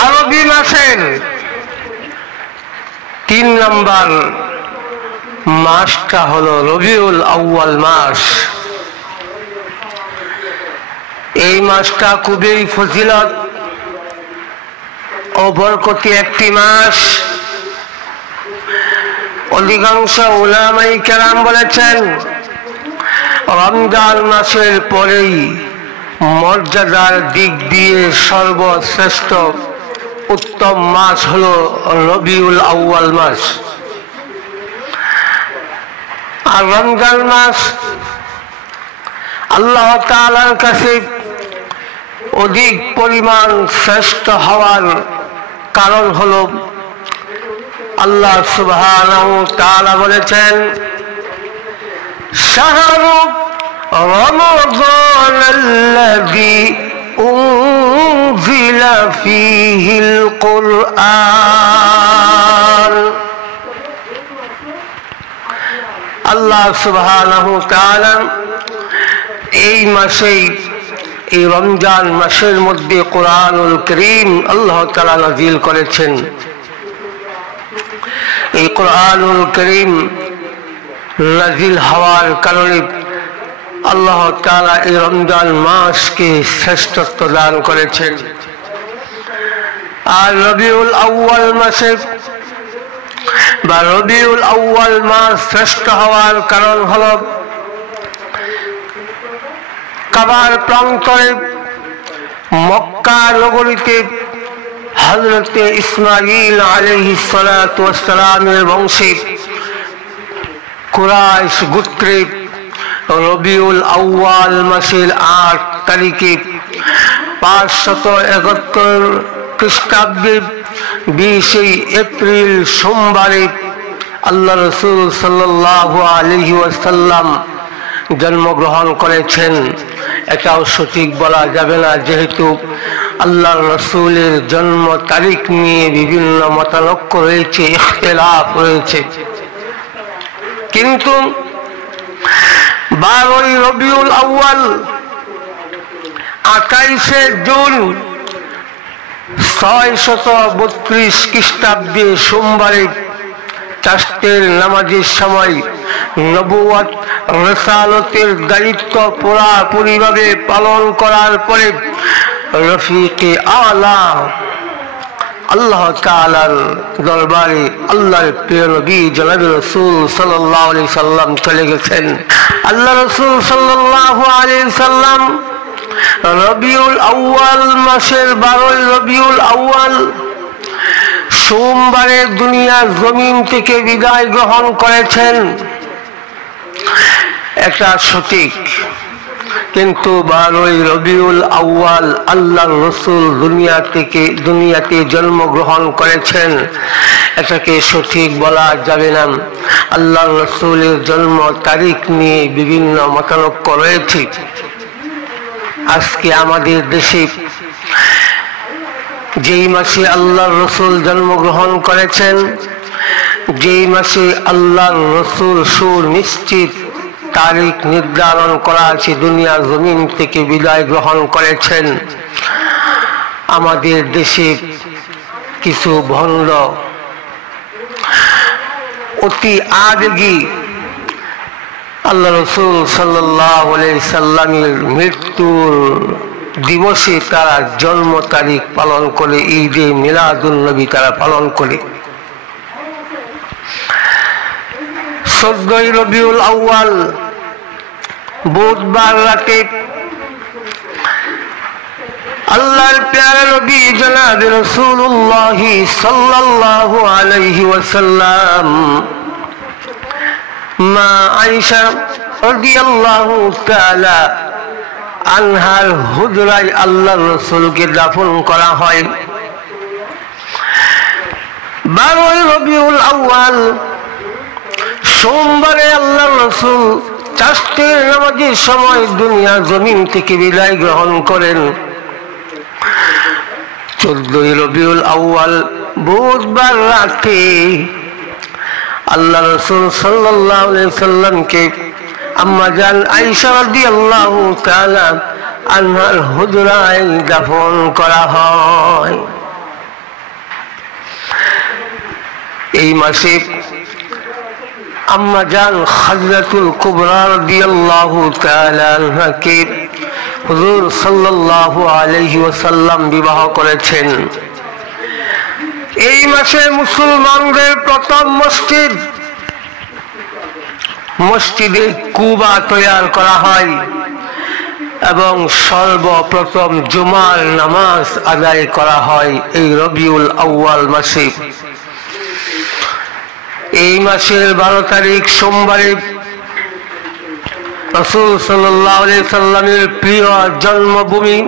আরবি মাসের 3 নম্বর মাসটা হলো রবিউল আউয়াল মাস। এই মাসটা খুবই ফজিলত ও বরকতি একটি মাস। অধিকাংশ উলামায়ে কেরাম বলেছেন রমজান মাসের পরেই মর্যাদার দিক দিয়ে সর্বশ্রেষ্ঠ উত্তম মাস হলো রবিউল আউয়াল মাস। আর রমজান মাস আল্লাহ তাআলার কাছে অধিক পরিমাণ শ্রেষ্ঠ হওয়ার কারণ হলো আল্লাহ সুবহানাহু ওয়া তাআলা বলেছেন শাহরু রমাদানাল্লাযী উনজিলা ফীহিল কুরআন। আল্লাহ সুবহানাহু ওয়া তাআলা এই মাসেই এই রমজান মাসের মধ্যে কোরআনুল কারীম আল্লাহ তাআলা নাযিল করেছেন। এই কোরআনুল কারীম নাযিল হওয়ার কারণে আল্লাহ তাআলা এই রমজান মাসকে শ্রেষ্ঠত্ব দান করেছেন। আর রবিউল আউয়াল মাসে বা রবিউল আউয়াল মাস শ্রেষ্ঠ হওয়ার কারণ হলো কাবার প্রান্তরে মক্কা নগরীতে হযরতে ইসমাঈল আলাইহিস সালাতু ওয়াস সালামের বংশে কুরাইশ গোত্রে রবিউল আউয়াল মাসের 8 তারিখে 571 খ্রিস্টাব্দে 20 এপ্রিল সোমবারে আল্লাহ রাসূল সাল্লাল্লাহু আলাইহি ওয়াসাল্লাম জন্মগ্রহণ করেছেন। এটাও সঠিক বলা যাবে না, যেহেতু আল্লাহ রাসূলের জন্ম তারিখ নিয়ে বিভিন্ন মতানক্য রয়েছে, ইখতিলাফ রয়েছে। কিন্তু 12 রবিউল আউয়াল 28 জুন 632 খ্রিস্টাব্দে সোমবারে চাষতের নামাজের সময় নবুয়ত রিসালতের দায়িত্ব পুরোপুরিভাবে পালন করার পরে রফিকে আলা আল্লাহ তাআলার দরবারে আল্লাহর প্রিয় নবী জনাবে রাসূল সাল্লাল্লাহু আলাইহি সাল্লাম চলে গেছেন। আল্লাহ রাসূল সাল্লাল্লাহু আলাইহি সাল্লাম রবিউল আউয়াল মাসের 12 রবিউল আউয়াল সোমবারে দুনিয়ার জমিন থেকে বিদায় গ্রহণ করেছেন। এটা সঠিক, কিন্তু 12 রবিউল আউয়াল আল্লাহর রাসূল দুনিয়াতে জন্মগ্রহণ করেছেন, এটাকে সঠিক বলা যাবে না। আল্লাহর রাসূলের জন্ম তারিখ নিয়ে বিভিন্ন মতানক্য রয়েছে। আজকে আমাদের দেশে যেই মাসে আল্লাহর রাসূল জন্মগ্রহণ করেছেন, যেই মাসে আল্লাহর রাসূল সুনিশ্চিত তারিখ নির্ধারণ করা আছে দুনিয়ার জমিন থেকে বিদায় গ্রহণ করেছেন, আমাদের দেশে কিছু ভণ্ড অতি আবেগী আল্লাহ রাসূল সাল্লাল্লাহু আলাইহি সাল্লামের মৃত্যুর দিবসে তারা জন্ম তারিখ পালন করে, ঈদে মিলাদুন নবী তারা পালন করে। 14 রবিউল আউয়াল বুধবার রাতে আল্লাহর প্যারা নবী জনাবে রাসূলুল্লাহ সাল্লাল্লাহু আলাইহি ওয়াসাল্লাম মা আয়েশা রাদিয়াল্লাহু তাআলা আনহার হুজরায় আল্লাহর রাসূলকে দাফন করা হয়। 12 রবিউল আউয়াল সোমবারে আল্লাহর রাসূল চাষতের নামাজের সময় দুনিয়ার জমিন থেকে বিদায় গ্রহণ করেন। 14 রবিউল আউয়াল বুধবার রাতে আল্লাহ রাসূল সাল্লাল্লাহু আলাইহি ওয়াসাল্লামকে আম্মা জান আয়েশা রাদিয়াল্লাহু তাআলা আনহার হুজরায় দাফন করা হয়। এই মাসে আম্মা জান খাদিজাতুল কুবরা রাদিয়াল্লাহু তাআলা আনহাকে হুজুর সাল্লাল্লাহু আলাইহি ওয়াসাল্লাম বিবাহ করেছেন। এই মাসে মুসলমানদের প্রথম মসজিদে কুবা তৈরি করা হয় এবং সর্বপ্রথম জুমার নামাজ আদায় করা হয় এই রবিউল আউয়াল মাসে। এই মাসের 12 তারিখ সোমবারে রাসূল সাল্লাল্লাহু আলাইহি সাল্লামের প্রিয় জন্মভূমি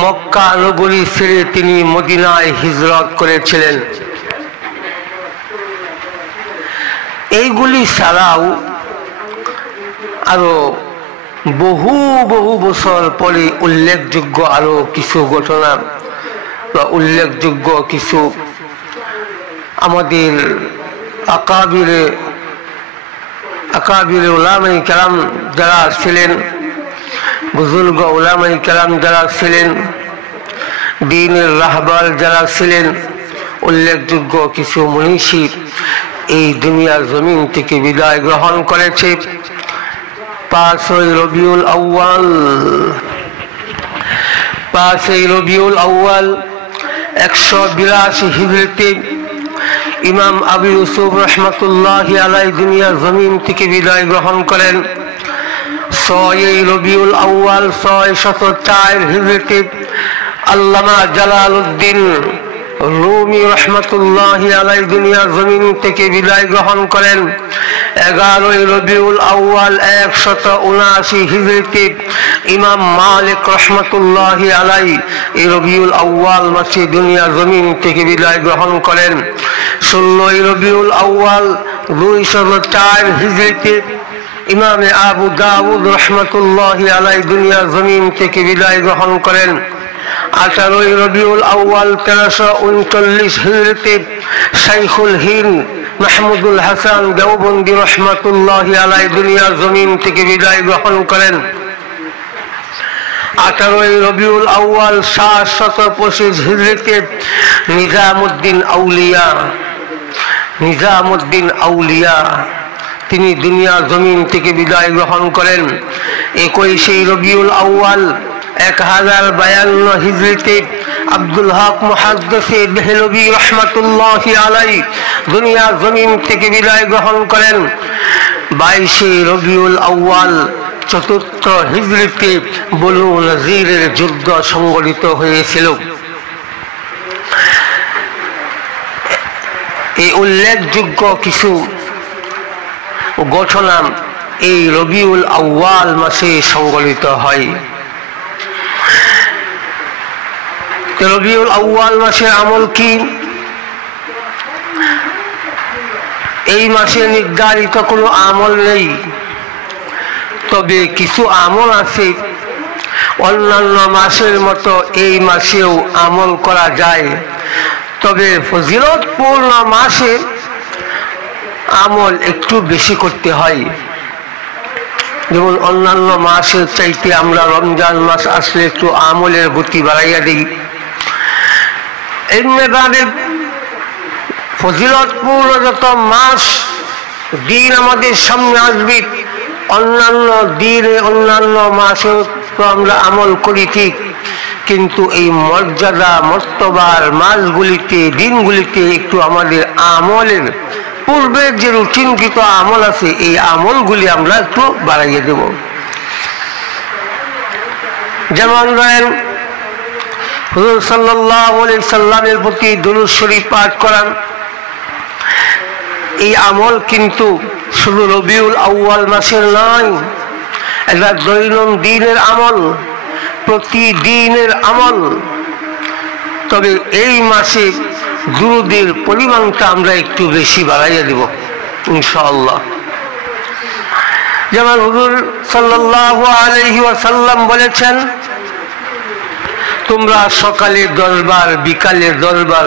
মক্কা নগরী ছেড়ে তিনি মদিনায় হিজরত করেছিলেন। এইগুলি ছাড়াও আরো বহু বছর পরে উল্লেখযোগ্য আরো কিছু ঘটনা বা উল্লেখযোগ্য কিছু আমাদের আকাবির উলামায়ে কেরাম যারা ছিলেন, বুজুর্গ উলামায়ে কেরাম যারা ছিলেন, দ্বীনের রাহবার যারা ছিলেন, উল্লেখযোগ্য কিছু মনীষী এই দুনিয়ার জমিন থেকে বিদায় গ্রহণ করেছে। 5 রবিউল আউয়াল 182 হিজরিতে ইমাম আবু ইউসুফ রহমাতুল্লাহি আলাইহি দুনিয়ার জমিন থেকে বিদায় গ্রহণ করেন। 6 রবিউল আউয়াল 604 হিজরিতে আল্লামা জালালউদ্দিন রুমি রহমাতুল্লাহি আলাইহি দুনিয়ার জমিন থেকে বিদায় গ্রহণ করেন। 11 রবিউল আউয়াল 179 হিজরিতে ইমাম মালিক রহমাতুল্লাহি আলাইহি এই রবিউল আউয়াল মাসে দুনিয়ার জমিন থেকে বিদায় গ্রহণ করেন। 16 রবিউল আউয়াল 204 হিজরিতে ইমাম আবু দাউদ রহমাতুল্লাহি আলাইহি দুনিয়ার জমিন থেকে বিদায় গ্রহণ করেন। 18 রবিউল আউয়াল 1339 হিজরিতে শাইখুল হিন্দ মাহমুদুল হাসান দেওবন্দি রহমাতুল্লাহি আলাইহি দুনিয়ার জমিন থেকে বিদায় গ্রহণ করেন। 18 রবিউল আউয়াল 725 হিজরিতে নিজামুদ্দিন আউলিয়া তিনি দুনিয়ার জমিন থেকে বিদায় গ্রহণ করেন। 21 রবিউল আউয়াল 1052 হিজরিতে আব্দুল হক মুহাদ্দিসে দেহলভী রহমাতুল্লাহি আলাইহি দুনিয়ার জমিন থেকে বিদায় গ্রহণ করেন। 22 রবিউল আউয়াল 4 হিজরিতে বনু নযীরের যুদ্ধ সংঘটিত হয়েছিল। এই উল্লেখযোগ্য কিছু ঘটনা এই রবিউল আউয়াল মাসে সংঘটিত হয়। রবিউল আউয়াল মাসের আমল কি? এই মাসে নির্ধারিত কোনো আমল নেই, তবে কিছু আমল আছে অন্যান্য মাসের মতো এই মাসেও আমল করা যায়। তবে ফজিলতপূর্ণ মাসে আমল একটু বেশি করতে হয়। যেমন অন্যান্য মাসের চাইতে আমরা রমজান মাস আসলে একটু আমলের গতি বাড়াইয়া দিই। এমনি ফজিলতপূর্ণ যত মাস দিন আমাদের সামনে আসবে, অন্যান্য দিনে অন্যান্য মাসেও তো আমরা আমল করি ঠিক, কিন্তু এই মর্যাদা মর্তবার মাসগুলিতে দিনগুলিতে একটু আমাদের আমলের পূর্বের যে রুটিনকৃত আমল আছে এই আমলগুলি আমরা একটু বাড়াইয়ে দেব। যেমন ধরেন হুজুর সাল্লাল্লাহু আলাইহি সাল্লামের প্রতি দুরূদ শরীফ পাঠ করান। এই আমল কিন্তু শুধু রবিউল আউয়াল মাসের নয়, এটা দৈনন্দিনের আমল, প্রতিদিনের আমল। তবে এই মাসে দুরূদের পরিমাণটা আমরা একটু বেশি বাড়াইয়া দেব ইনশাআল্লাহ। যেমন হুজুর সাল্লাল্লাহু আলাইহি ওয়াসাল্লাম বলেছেন, তোমরা সকালে 10 বার বিকালে 10 বার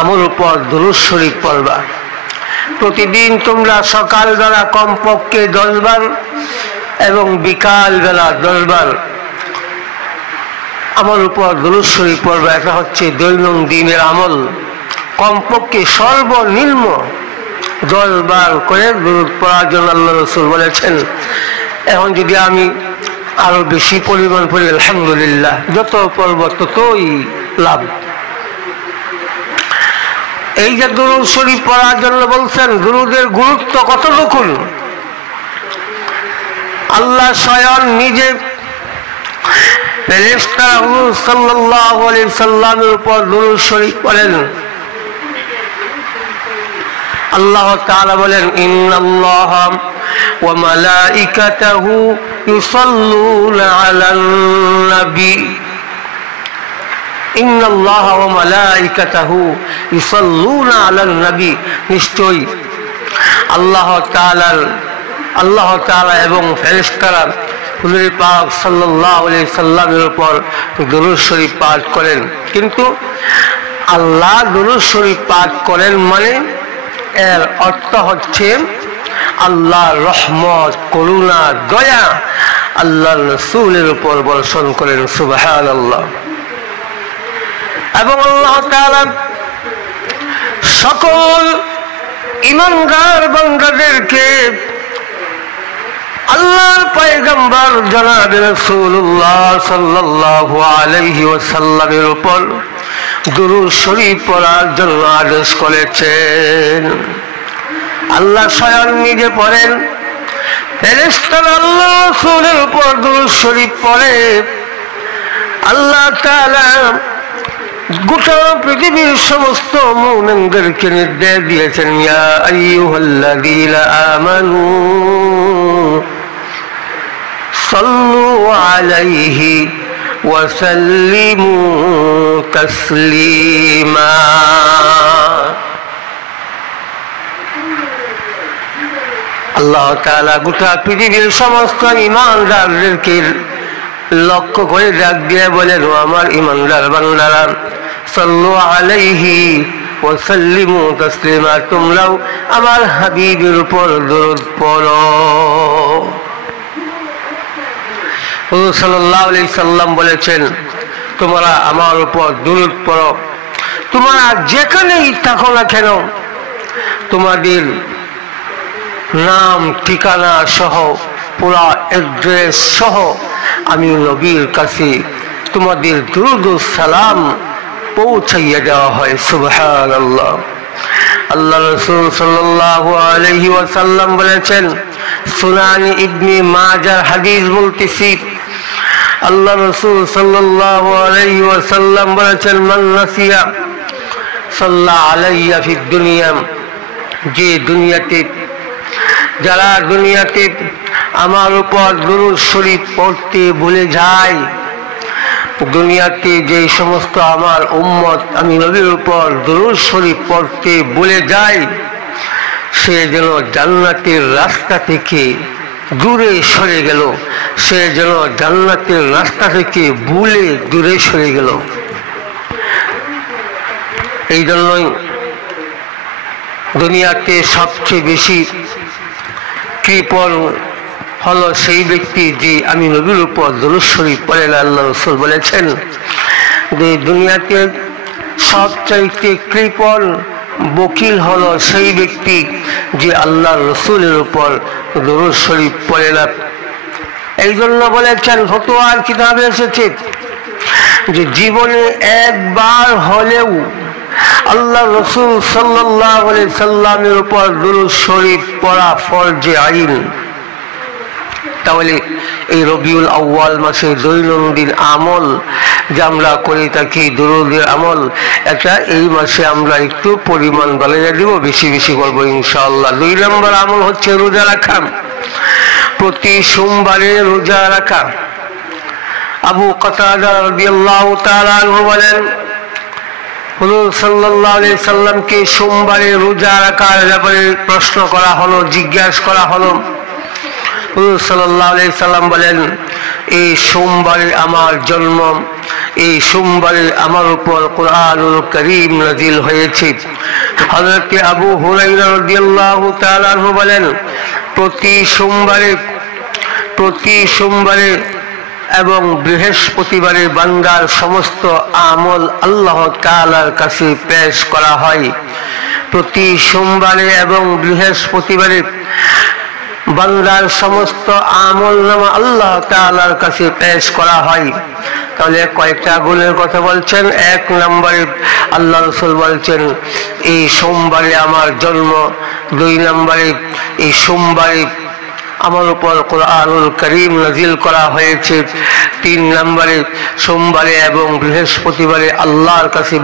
আমার উপর দুরূদ শরীফ পড়বা। প্রতিদিন তোমরা সকাল বেলা কমপক্ষে 10 বার এবং বিকাল বেলা 10 বার আমার উপর দুরূদ শরীফ পড়বা। এটা হচ্ছে দৈনন্দিনের আমল। কমপক্ষে সর্বনিম্ন 10 বার করে দুরূদ পড়ার জন্য আল্লাহ রাসূল বলেছেন। এখন যদি আমি আরো বেশি পরিমাণ পড়ি আলহামদুলিল্লাহ, যত পড়ব ততই লাভ। এই যে দুরূদ শরীফ পড়ার জন্য বলছেন, দুরূদের গুরুত্ব কতটুকু? আল্লাহ স্বয়ং নিজে ফেরেশতা হুজুর সাল্লাল্লাহু আলাইহি সাল্লামের উপর দুরূদ শরীফ পড়েন। আল্লাহ তাআলা বলেন, ইন্নাল্লাহা ওয়া মালাইকাতাহু ইউসাল্লুনা আলান নবী। ইন্নাল্লাহা ওয়া মালাইকাতাহু ইউসাল্লুনা আলান নবী, নিশ্চয়ই আল্লাহ তাআলা এবং ফেরেশতারা হুজুর পাক সাল্লাল্লাহু আলাইহি সাল্লামের উপর দুরূদ শরীফ পাঠ করেন। কিন্তু আল্লাহ দুরূদ শরীফ পাঠ করেন মানে এর অর্থ হচ্ছে আল্লাহর রহমত, করুণা, দয়া আল্লাহর রাসূলের উপর বর্ষণ করেন। সুবহানাল্লাহ। এবং আল্লাহ তাআলা সকল ঈমানদার বান্দাদেরকে আল্লাহর পয়গম্বর জনাব রাসূলুল্লাহ সাল্লাল্লাহু আলাইহি ওয়াসাল্লামের উপর দুরূদ শরীফ পড়ার জন্য আদেশ করেছেন। আল্লাহ স্বয়ং নিজে পড়েন, ফেরেশতারা আল্লাহ রাসূলের উপর দুরূদ শরীফ পড়ে। আল্লাহ তাআলা গোটা পৃথিবীর সমস্ত মুমিনদেরকে নির্দেশ দিয়েছেন, ইয়া আইয়ুহাল্লাযীনা আমানু সাল্লু আলাইহি ওয়া সাল্লিমু তাসলিমা। আল্লাহ তাআলা গোটা পৃথিবীর সমস্ত ঈমানদারদেরকে লক্ষ্য করে ডাক দিয়ে বলেন, ও আমার ঈমানদার বান্দারা, সাল্লু আলাইহি ওয়া সাল্লিমু তাসলিমা, তোমরাও আমার হাবিবের উপর দরুদ পড়ো। হুজুর সাল্লাল্লাহু আলাইহি সাল্লাম বলেছেন, তোমরা আমার উপর দরুদ পড়ো, তোমরা যেখানেই থাকো না কেন, তোমাদের নাম ঠিকানা সহ পুরা অ্যাড্রেস সহ আমি নবীর কাছে তোমাদের দুরূদ ও সালাম পৌঁছাইয়া দেওয়া হয়। সুবহানাল্লাহ। আল্লাহ রাসূল সাল্লাল্লাহু আলাইহি ওয়াসাল্লাম বলেছেন, সুনান ইবনে মাজাহ হাদিস বলতেছি, আল্লাহ রাসূল সাল্লাল্লাহু আলাইহি ওয়াসাল্লাম বলেছেন, মান নাসিয়া সাল্লা আলাইয়া ফিদ দুনিয়া, যে দুনিয়াতে যারা দুনিয়াতে আমার উপর দুরূদ শরীফ পড়তে ভুলে যায়, দুনিয়াতে যে সমস্ত আমার উম্মত আমি নবীর উপর দুরূদ শরীফ পড়তে ভুলে যায়, সে যেন জান্নাতের রাস্তা থেকে দূরে সরে গেল, সে যেন জান্নাতের রাস্তা থেকে ভুলে দূরে সরে গেল। এই জন্যই দুনিয়াতে সবচেয়ে বেশি কৃপণ হলো সেই ব্যক্তি যে আমি নবীর উপর দুরূদ শরীফ পড়ে না। আল্লাহ রাসূল বলেছেন যে দুনিয়াতে সবচাইতে কৃপণ বকিল হলো সেই ব্যক্তি যে আল্লাহ রাসূলের উপর দুরূদ শরীফ পড়ে না। এই জন্য বলেছেন, ফতোয়ার কিতাবে এসেছে যে জীবনে একবার হলেও আল্লাহ রাসূল সাল্লাল্লাহু আলাইহি সাল্লামের উপর দুরূদ শরীফ পড়া ফরজে আইন। তাহলে এই রবিউল আউয়াল মাসে দৈনন্দিন আমল যে আমরা করে থাকি দুরূদের আমল, এটা এই মাসে আমরা একটু পরিমাণ বাড়িয়ে দিব, বেশি বেশি করবো ইনশাআল্লাহ। 2 নম্বর আমল হচ্ছে রোজা রাখা, প্রতি সোমবারে রোজা রাখা। আবু কাতাদা রাদিয়াল্লাহু তাআলা আনহু বলেন, হুজুর সাল্লাল্লাহু আলাইহি সাল্লামকে সোমবারে রোজা রাখার ব্যাপারে প্রশ্ন করা হলো, জিজ্ঞাসা করা হলো। হুজুর সাল্লাল্লাহু আলাইহি সাল্লাম বলেন, এই সোমবারে আমার জন্ম, এই সোমবারে আমার উপর কুরআনুল কারীম নাযিল হয়েছে। হযরত আবু হুরায়রা রাদিয়াল্লাহু তাআলা আনহু বলেন, প্রতি সোমবারে এবং বৃহস্পতিবারে বান্দার সমস্ত আমল আল্লাহ তাআলার কাছে পেশ করা হয়। প্রতি সোমবারে এবং বৃহস্পতিবারে বান্দার সমস্ত আমল নামা আল্লাহ তাআলার কাছে পেশ করা হয়। তাহলে কয়েকটা গুণের কথা বলছেন। 1 নম্বরে আল্লাহ রাসূল বলছেন এই সোমবারে আমার জন্ম। 2 নম্বরে এই সোমবারে আমার উপর কোরআনুল কারীম নাজিল করা হয়েছে। 3 নম্বরে সোমবারে এবং বৃহস্পতিবারে আল্লাহর কাছে